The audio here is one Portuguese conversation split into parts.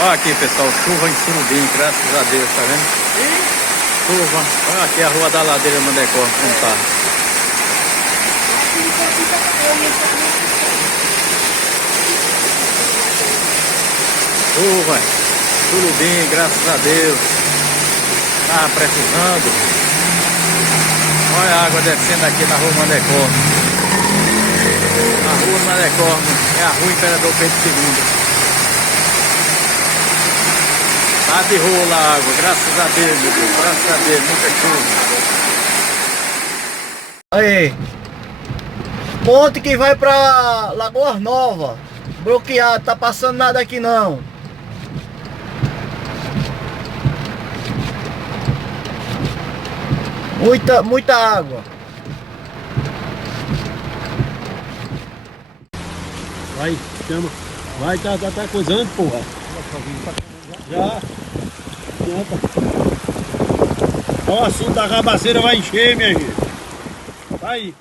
Olha aqui, pessoal, chuva em Surubim, graças a Deus, tá vendo? Chuva. Olha aqui a rua da ladeira Mandecó, como tá. Chuva, Surubim, graças a Deus. Tava precisando. Olha a água descendo aqui na rua Mandecó. A rua Mandecó é a rua Imperador Pedro II. Tá de rola a água, graças a Deus, meu Deus, graças a Deus, muita chuva. Aí, ponte que vai pra Lagoa Nova, bloqueado, tá passando nada aqui não. Muita água. Vai, chama. Vai, tá coisando, porra. Já. Ó, o assunto da cabaceira vai encher, minha gente. Tá aí.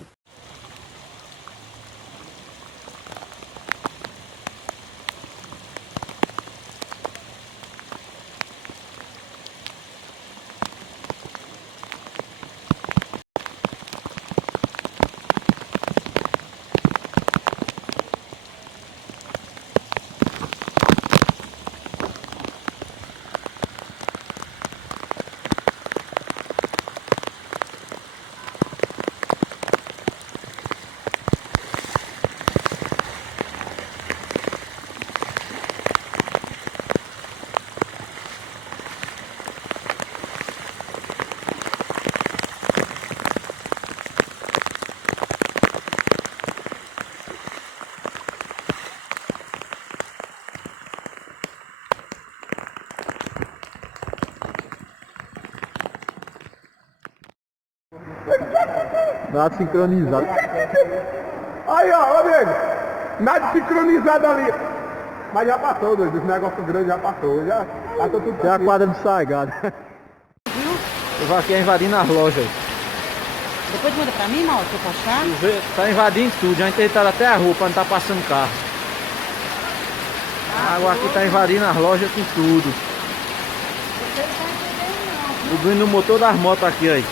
Nada sincronizado. Aí, ó, amigo, nada sincronizado ali. Mas já passou, doido, os negócios grandes já passou, já passou tudo. É a quadra do Saigado. Eu vou aqui invadindo as lojas. Depois manda pra mim, Mauro, pra eu postar. Tá invadindo tudo, já intentaram até a rua pra não tá passando carro. A água aqui tá invadindo as lojas com tudo. Subindo no motor das motos aqui, aí.